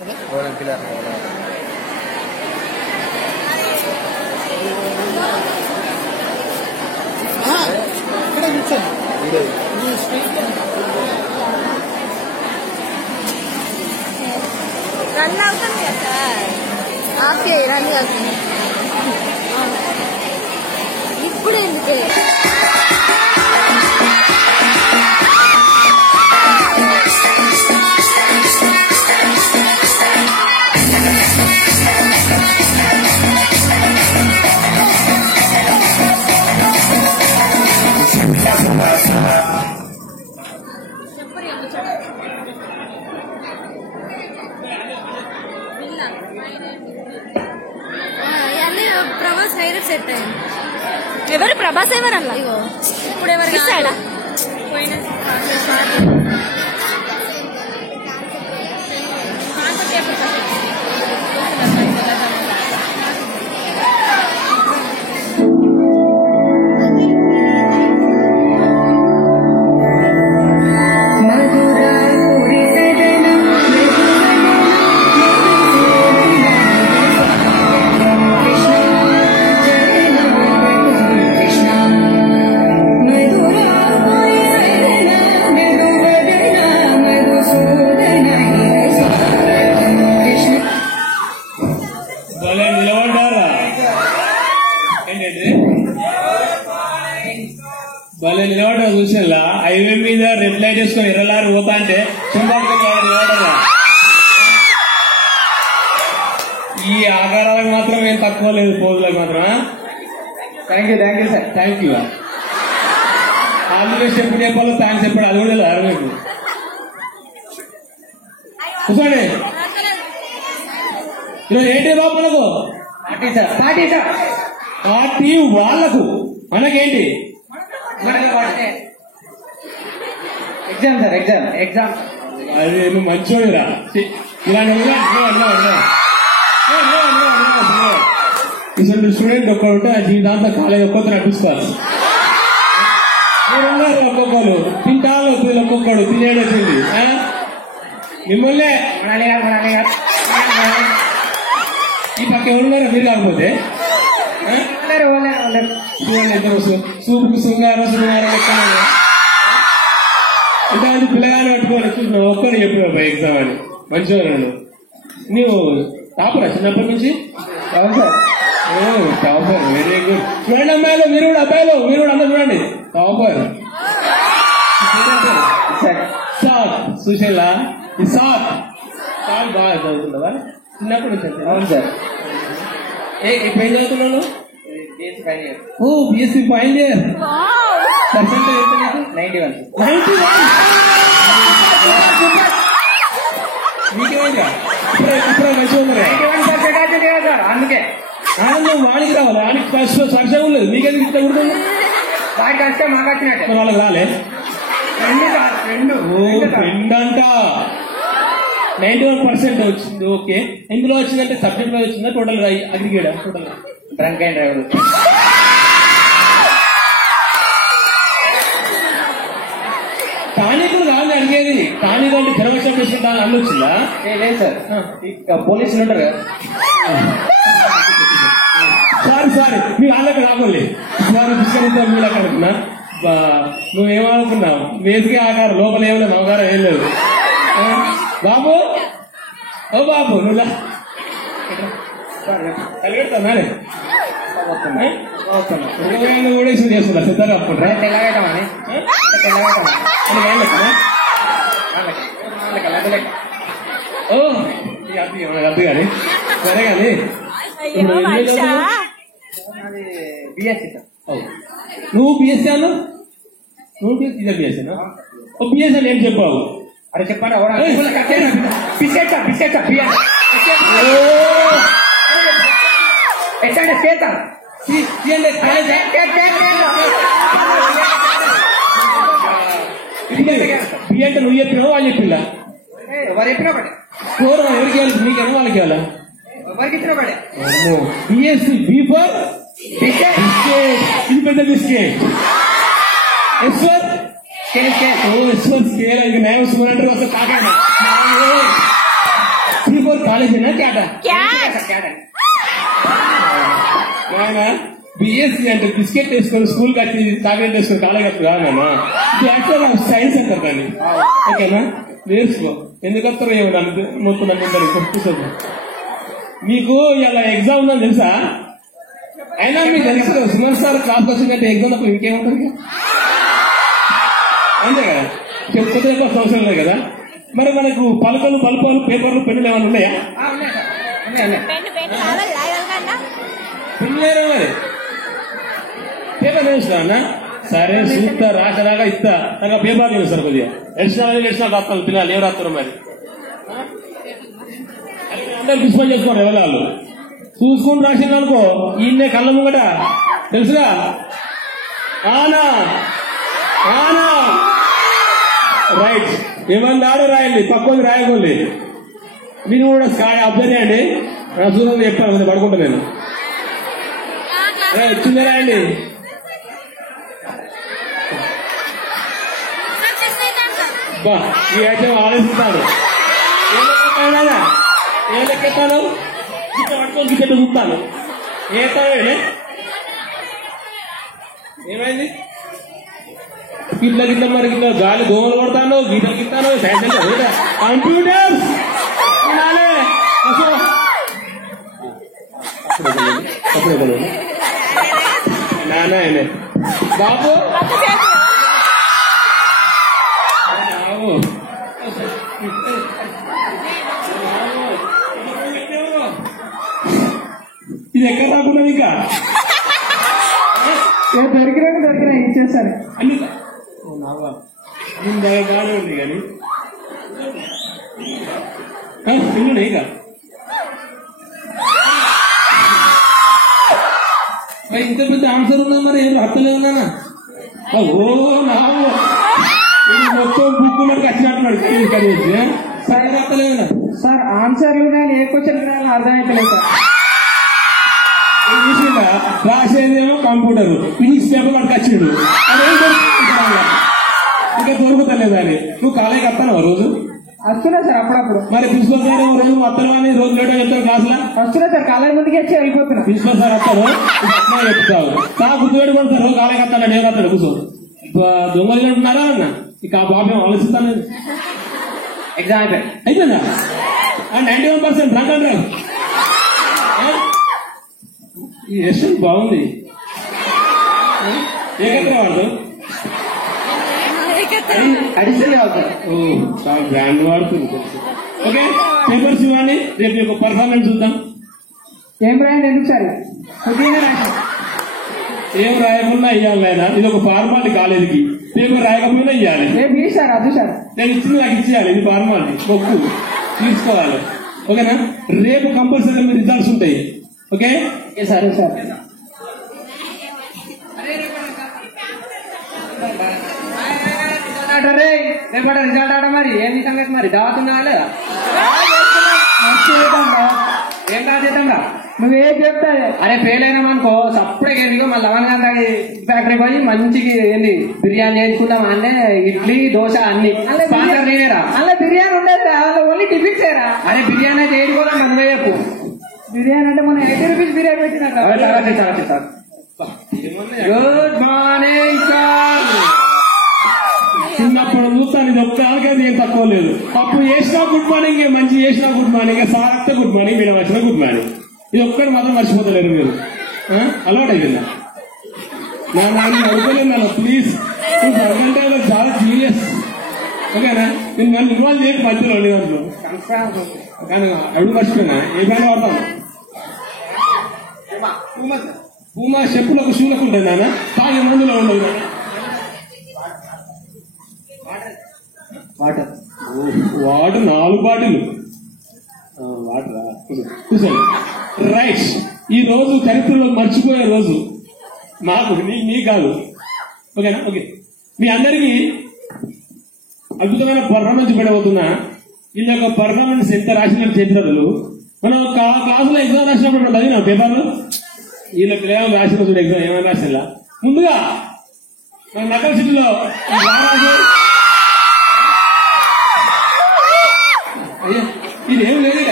Run అవుతుంది కదా sir, okay run అవుతుంది ఇప్పుడు ఎందుకే. ప్రభాస్ హైలైట్ సెట్ అయింది. ఎవరు ప్రభాస్ ఎవరు అలా ఇప్పుడు ఎవరు ఇస్తాడా వాళ్ళు నిలబడ చూసేలా హైవే మీద రెడ్ లైట్ వేసుకొని ఎర్రలారు పోతా అంటే నిలబడరా. ఈ ఆకారాలకు మాత్రం ఏం తక్కువ లేదు, పోజులకు మాత్రం. Thank you sir, thank you. Andhra Pradesh ఎప్పుడు చెప్పాలో థ్యాంక్స్ చెప్పాడు, అది కూడా లేదు మీకు. కూర్చోండి. ఈరోజు ఏంటి బాబు మనకు పార్టీ వాళ్లకు మనకేంటి ఎగ్జామ్ సార్, ఎగ్జామ్ అది నువ్వు మంచోడిరా. ఇటువంటి స్టూడెంట్ ఒక్కడు ఆ జీవితాంతా కాలేజ్ ఒక్కొక్కరు నడిపిస్తారు. మీరున్నారు ఒక్కొక్కరు, తింటాలు వస్తుంది ఒక్కొక్కడు, తినేడు వచ్చింది. మిమ్మల్నే ఈ పక్క ఎవరున్నారు మీరు కాకపోతే సూపుకు శృంగారం ఇలాంటి పిల్లగానే పట్టుకోవాలి. చూసిన ఒక్కరు చెప్పిన ఎగ్జామ్ అని మంచివాళ్ళు. నువ్వు టాపరా చిన్నప్పటి నుంచి? అవును సార్, టాపర్, వెరీ గుడ్. చూడండి అమ్మాయిలు, మీరు కూడా అబ్బాయిలు, మీరు కూడా అందరూ చూడండి టాపర్. సార్ సుశీల సార్ బాగా చదువుతున్నావా చిన్నప్పటి నుంచి? అవును సార్. ఇప్పుడు ఏం చదువుతున్నాను? ఓ బిఎస్సీ ఫైనల్ ఇయర్. పర్సెంటేజ్ 91. మీకేమైందా? ఇప్పుడే మంచిగా ఉన్నారు. 91% సార్. అందుకే ఆనందం వాడికి రావాలి, వాడికి ఫస్ట్ సరిసే ఉండలేదు. మీకెందుకు ఇట్లా కుడుతుంది? వాడికి వస్తే మాకు వచ్చినట్టు వాళ్ళకి రాలే. ఫ్రెండ్ అంట 91% వచ్చింది. ఓకే, ఎందులో వచ్చిందంటే సబ్జెక్ట్ లో వచ్చిందా total aggregate? Total drunk and driver. టానికులు కాదు అడిగేది. టానిక్ అంటే ధర్మశం చేసుకుంటా అన్న వచ్చిందా? లేదు సార్, పోలీసులు ఉంటారు కదా. సారీ మీరు వాళ్ళకి రాకోలే పుష్కరిస్తా. మీరు అక్కడ నువ్వేమనుకున్నావు? వేసికే ఆకారం లోపల ఏమన్నా నవగారం ఏం లేదు. బాబు ఓ బాబు నువ్వు కలిపెడతానా? కూడా ఇష్యూ చేస్తున్నా సిద్ధంగా అప్పుకుంటా. తెల్లగట్టమని ఓ అద్దు కానీ సరే కానీ బిఎస్సీ సార్. నువ్వు బిఎస్సీ అను, నువ్వు బిఎస్సీ బిఎస్సీ ఏం చెప్పావు? అరే చెప్పండి. అంటే నువ్వు చెప్పినావు వాళ్ళు చెప్పిల్లా? ఎవరు చెప్పినా పడే స్కోర్ ఎవరికి వెళ్ళి మీకేమో వాళ్ళకి వెళ్ళా? ఎవరికి ఇచ్చినా పడే. బిఎస్సీ బి ఫర్ ఇది పెద్ద బిస్కెట్. ఎస్వర్ scale scale. ఓ ఎస్వర్ స్కేల్. ఇది నేను సుమన్ అంటే వస్తే కాకండి. C4 కాలేజీనా క్యాటా క్యాట్ బిఎస్సీ అంటే బిస్కెట్ వేసుకొని స్కూల్ కట్టి చాక్లెట్ వేసుకొని కాలేజ్ కట్టి కాదమ్మా బ్యాచులర్ ఆఫ్ సైన్స్ అంటారు దాన్ని. ఓకేనా నేర్చుకో. ఎందుకు వస్తారో ఏమో నన్ను మొత్తం నన్ను కూర్చోదు. మీకు ఇలా ఎగ్జామ్ ఉందని తెలుసా? అయినా మీకు తెలుసు కదా సుమన్ సార్ క్లాస్ వచ్చిందంటే ఎగ్జామ్ అప్పుడు ఇంకేముంటుంది అంతే కదా. చెప్పుకోతే అవసరం లేదు కదా. మరి మనకు పలకలు పలుపాలు పేపర్లు పెన్నులు ఏమైనా ఉన్నాయా? పెన్ను లేరు మరి పేపర్ వేస్తా అన్న. సరే చూస్తా రాకరాగా ఇస్తా నాకు పేపర్ లేదు సార్ కొద్దిగా ఎడిషనల్ రాస్తాను పిల్లలు ఏం రాస్తారు మరి అందరూ డిస్పోజ్ చేసుకోండి ఎవరు వాళ్ళు చూసుకుని రాసింది అనుకో ఈయన్నే కళ్ళ ముంగట తెలుసుగా. ఆనా ఆనా రైట్ ఏమన్నా ఆడే రాయండి పక్కోది రాయకండి. మీరు కూడా అబ్జర్వ్ చేయండి. చూడండి చెప్తాను పడుకుంటా నేను వచ్చిందే రాయండి. ఈ అయితే ఆలోచిస్తాను ఏ లెక్కెత్తాను గిట్ట పట్టుకొని గిట్ట చూస్తాను ఏమైంది గిట్ల గిట్ల మరి గిట్ల గాలి దోమలు కొడతాను గీతలు గిట్టాను సైన్స్ కంప్యూటర్స్ నానా బాబు ఇది ఎక్కడ రాకున్నది ఇంకా దొరికినా ఇచ్చేసాను అన్ని బాగానే ఉంది కానీ పిల్లడు ఇక ఇంత పెద్ద ఆన్సర్ ఉందా మరి ఏం అర్థలేదన్నా. ఓ నావు మొత్తం బుక్ మనకి వచ్చినట్టున్నాడు కలిసి సరే అర్థలేదన్నా. సార్ ఆన్సర్లు నేను ఏ క్వశ్చన్ అర్థమైతలేదు సార్. చూసిందా రాసేదేమో కంప్యూటర్ ఫిజిక్స్ పేపర్ మనకు వచ్చిండు అదేం ఇంకా దొరుకుతలేదు అని. నువ్వు కాలేజీకి వస్తాను రోజు వస్తున్నా సార్ అప్పుడప్పుడు. మరి ప్రిన్సిపల్ సార్ రోజు వస్తాను అని రోజు లేట్ చెప్తాను క్లాసులో వస్తున్నా సార్ కాలేజ్ ముందుకి వచ్చి వెళ్ళిపోతున్నా. ప్రిన్సిపల్ సార్ వస్తాడు చెప్తావు సార్ గుర్తుపెట్టుకోండి సార్ రోజు కాలేజీకి వస్తాను నేను వస్తాడు కూర్చో దొంగలు ఉంటున్నారా అన్న ఇక ఆ బాబు ఆలోచిస్తాను. ఎగ్జామ్ అయిపోయిందా 91% రండి రండి ఈ ఎస్ఎల్ బాగుంది. ఏకత్ర వాడు అడిషనల్ అవుతారు. చాలా బ్రాండ్ వాడుతుంది. ఓకే పేపర్స్ ఇవ్వండి రేపు మీకు పర్ఫార్మెన్స్ చూద్దాం. ఏం రాయండి ఎందుకు సార్ కొద్దిగా రాశాను. ఏం రాయకుండా ఇవ్వాలి లేదా ఇది ఒక ఫార్మాలిటీ కాలేజీకి. పేపర్ రాయకపోయినా ఇవ్వాలి. రేపు సార్ అది సార్ నేను ఇచ్చింది నాకు ఇచ్చేయాలి. ఇది ఫార్మాలిటీ మొక్కు తీసుకోవాలి. ఓకేనా రేపు కంపల్సరీ మీ రిజల్ట్స్ ఉంటాయి. ఓకే సరే సార్ రేపట రిజల్ట్ ఆడ మరి ఏంది సంగతి మరి దావుతున్నా లేదా ఏం కాదేద్దాంగా నువ్వేం చెప్తా. అరే ఫెయిల్ అయినామనుకో సప్పుడే ఎందుకో మళ్ళీ 11 గంటకి ఫ్యాక్టరీ పోయి మంచికి ఏంది బిర్యానీ చేసుకుంటాం. అంటే ఇడ్లీ దోశ అన్ని స్పాన్సర్ నేనేరా. అలా బిర్యానీ ఉండేది ఓన్లీ టిఫిన్స్ ఏరా. అరే బిర్యానీ అయితే ఏడుకోదా నువ్వే చెప్పు. బిర్యానీ అంటే మన 80 రూపీస్ బిర్యానీ పెట్టినట్టు. Good morning sir. చిన్నప్పుడు చూస్తాను ఇది ఒక్క ఆల్కది ఏం తక్కువ లేదు. అప్పుడు చేసినా గుడ్ మార్నింగ్ మంచి చేసినా గుడ్ మార్నింగ్ సార్ వస్తే గుడ్ మార్నింగ్ మీరు వచ్చినా గుడ్ మార్నింగ్. ఇది ఒక్కటి మాత్రం మర్చిపోతలేరు మీరు. అలవాటు అయిపోయిందా నా నాన్న అనుకోలేదు నాన్న ప్లీజ్ అంటే చాలా సీరియస్. ఓకేనా నేను నన్ను ఇన్వాల్వ్ చేయకు మధ్యలో దాంట్లో కానీ అడుగు మర్చిపోయినా ఏ బ్యాండ్ వాడతాను పూమా చెప్పులకు షూలకు ఉంటుంది నాన్న తాగే మందులో ఉండదు. వాటర్ 4 బాటిల్ వాటర్ కూర్చోండి. రైట్ ఈ రోజు చరిత్రలో మర్చిపోయే రోజు నాకు నీ కాదు. ఓకేనా ఓకే మీ అందరికీ అద్భుతమైన పర్ఫార్మెన్స్ చూపెట్టబోతున్నా. వీళ్ళ యొక్క పర్ఫార్మెన్స్ ఎంత రాసిన చరిత్రలు మనం క్లాసులో ఎగ్జామ్ రాసినప్పుడు మనం చదివినా పేపర్లు వీళ్ళ పిల్లలు రాసిన ఎగ్జామ్ ఏమైనా రాసినా ముందుగా మన నగర సిటీలో అయ్యా ఇదేం లేదు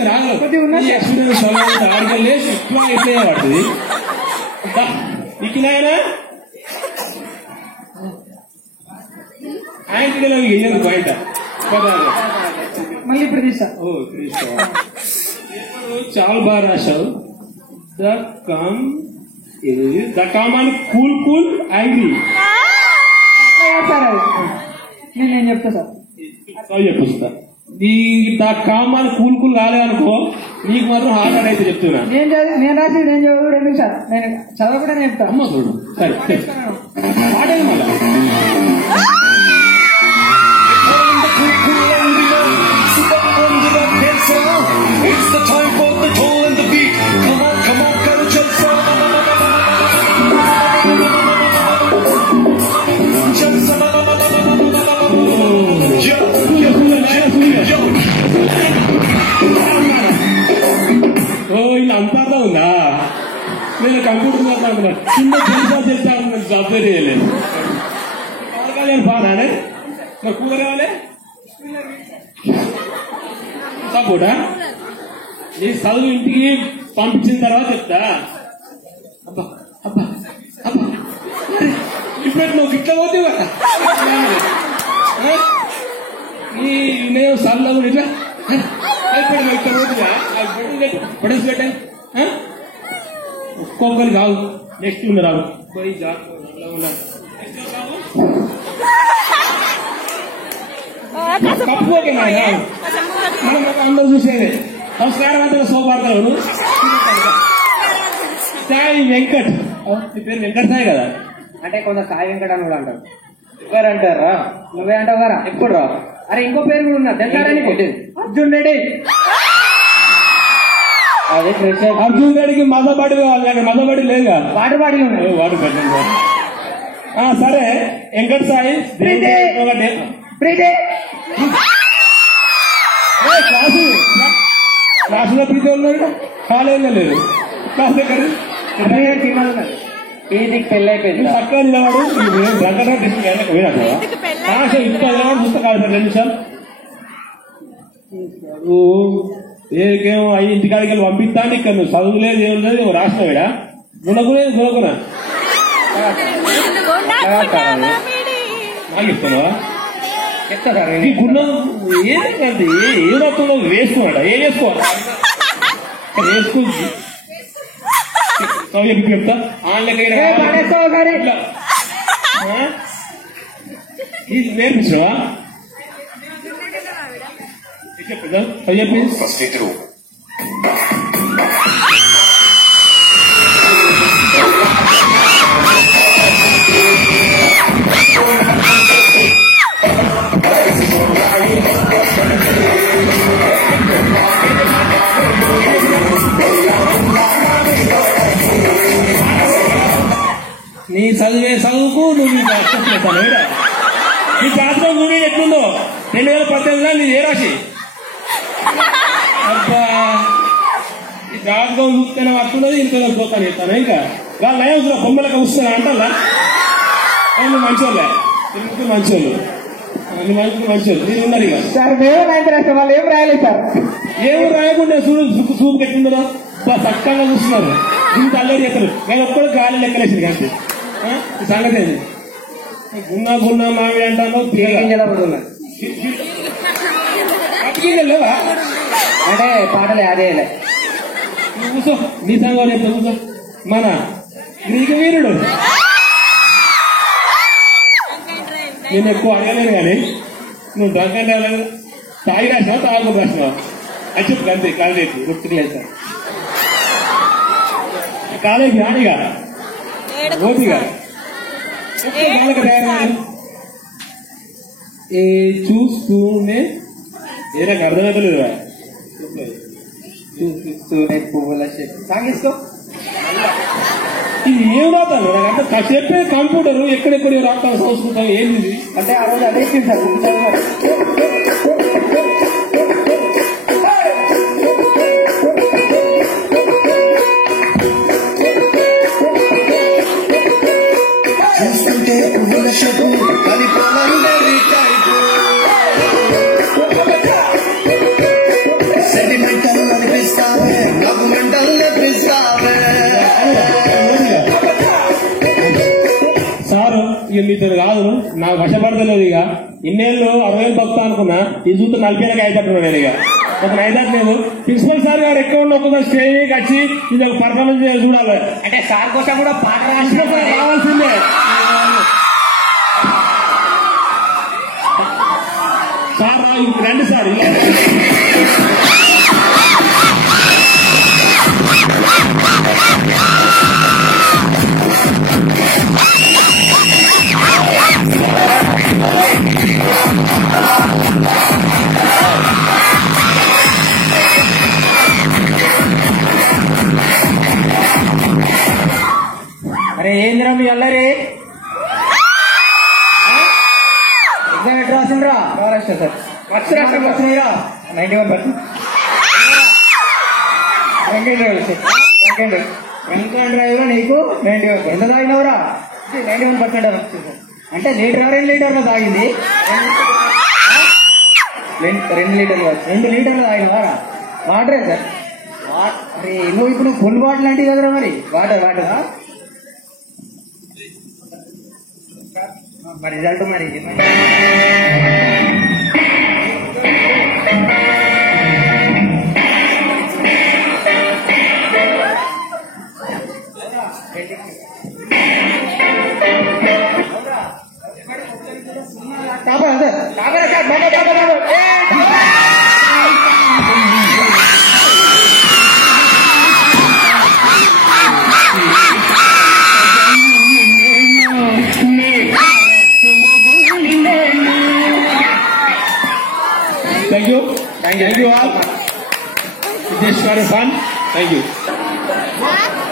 ఉంది రాగలవు ఎక్స్పీరియన్స్ ఆడికెళ్ళి ఎక్కువ అయితే పడుతుంది ఇక్కినాయనా ఆయనకి వేయదు బయట మళ్ళీ ఇప్పుడు తీసా చాలా బాగా రాశావు ద కామ్ అని కూల్ కూల్ యాంగ్రీ సార్ నేను చెప్తా సార్ చెప్పొస్తా ఈ ద కామ్ అని కూల్ కూల్ కాలేదనుకో నీకు మాత్రం హార్డ్ అయితే చెప్తున్నా నేను రాసి నేను చదువుడు ఎందుకు సార్ నేను చదవకుండా చెప్తా అమ్మ చూడు సరే పాడేది మళ్ళా It's the time for the toll and the beat. Come on, karo jalsa. Jalsa. ఇలా అంతా ఉందా నేను కంప్యూటర్ మాట్లాడుతున్నా చిన్న తెలుసా చెప్తాను జాబ్ చేయలేదు నేను బాగానే నాకు కూర కావాలి కూడా నీ చదువు ఇంటికి పంపించిన తర్వాత చెప్తా అబ్బా అబ్బా అబ్బా ఇప్పుడు నువ్వు ఇట్లా పోతే నేను చదువులో కూడా ఇట్లా అయిపోయి ఇట్లా పోతుందా పడేసి పెట్టాను ఒక్కొక్కరు కాదు నెక్స్ట్ ఉంది రావు పోయి కప్పుకోకే మనం అందరూ చూసేది సంస్కారవంతంగా శోభాడతావు సాయి వెంకట్ నీ పేరు వెంకట్ సాయి కదా అంటే కొంత సాయి వెంకట అని కూడా అంటారు ఎవరు అంటారా నువ్వే అంటావు కదా ఎప్పుడు రా అరే ఇంకో పేరు కూడా ఉన్నా తెల్లాడానికి అర్జున్ రెడ్డి అదే అర్జున్ రెడ్డికి మదబడి మదబడి లేదుగా వాటర్ బాడీలు ఉన్నాయి వాడు పెట్టండి సరే వెంకట్ సాయి క్లాసులో ప్రీతి ఉన్నాడు కాలేజీలో లేదు క్లాస్ దగ్గర ఈదికి పెళ్ళి అయిపోయింది పక్క నిలవాడు ఇంకో పుస్తకాలు 2 నిమిషాలు ఏకేమో అయ్యి ఇంటికాడికి వెళ్ళి పంపిస్తాను ఇక్కడ నువ్వు చదువు లేదు ఏం లేదు రాష్ట్రమేడా గుణకులేదు గుణకునా నాకు ఇస్తున్నావా చెప్తా సార్ ఈ గుణం ఏంటంటే ఏం వస్తుందో వేసుకోవాలా ఏం వేసుకోవాలి వేసుకో చెప్తా ఇది నేర్పించవా చెప్తా చెప్పి నీ చదివే చదువుకు నువ్వు చేస్తాను నీ జాతకం నువ్వు ఎట్లుందో 2018లో నీ ఏ రాశి అబ్బా ఈ జాతకం చూస్తేనే వస్తున్నది ఇంట్లో పోతాను చెప్తాను ఇంకా వాళ్ళ లైవ్ బొమ్మలకు వస్తున్నా అంటారా మంచోళ్ళే మంచోళ్ళు మంచోళ్ళు మీరు ఉన్నారు ఇక సార్ మేము 9th రాష్ట్రం వాళ్ళు ఏం రాయలేదు సార్ ఏం రాయకుండా చూపు పెట్టిందో చక్కగా చూస్తున్నారు ఇంత అల్లరి చేస్తారు నేను ఒక్కడు గాలి లెక్కలేసింది కంటే సంగతి అది గున్నా గున్నా మావి అంటాను లేవా అంటే పాటలే అదే కూర్చో నీ సంగతి చెప్తా కూర్చో మన గ్రీకు వీరుడు నేను ఎక్కువ అడగలేను కానీ నువ్వు డ్రంక్ అంటే తాగి రాసినావా తాగకుండా రాసినావా అని చెప్పు అంతే కాలేజీ గుర్తులేదు సార్ కాలేజీ ఆడిగా ఓపిగా చూస్తూనే ఏ నాకు అర్థమవుతలేదు చూస్తూనే పువ్వుల సాగిస్తూ ఇది ఏం రాతాను నాకు అంటే చెప్పే కంప్యూటర్ ఎక్కడెక్కడ రాస్తాను సంస్కృతం ఏంది అంటే ఆ రోజు అదే సార్ చూస్తుంటే పువ్వుల షపు అది పొలందరి టైపు సెంటిమెంటల్ మీతో కాదు నాకు వశపడతలేదు ఇక ఇన్నేళ్ళు 60,000 భక్తా అనుకున్నా ఈ చూస్తే 40,000 అయిపోతున్నాను నేను ఇక ఒక నైదాట్ లేదు ప్రిన్సిపల్ సార్ గారు ఎక్కడ ఉన్న ఒక్కసారి స్టేజ్కి వచ్చి ఇది ఒక పర్ఫార్మెన్స్ చూడాలి అంటే సార్ కోసం కూడా పాట రావాల్సిందే సార్ రండి సార్ అరే ఏందిరా మీ అల్లరి ఎగ్జామ్ ఎట్లా రాసిండ్రా మహారాష్ట్ర సార్ అక్షరాష్ట్రం వచ్చినాయిరా 91%. వెంకయ్య డ్రైవర్ నీకు 91 ఎంత తాగినవరా 91% వచ్చింది అంటే లీటర్లో తాగింది 2 లీటర్లు తాగినవారా వాటరే సార్ అరే నువ్వు ఇప్పుడు ఫుల్ బాటిల్ అంటే కదరా మరి వాటర్ మరి రిజల్ట్ మరి Thank you all. This was fun. Thank you.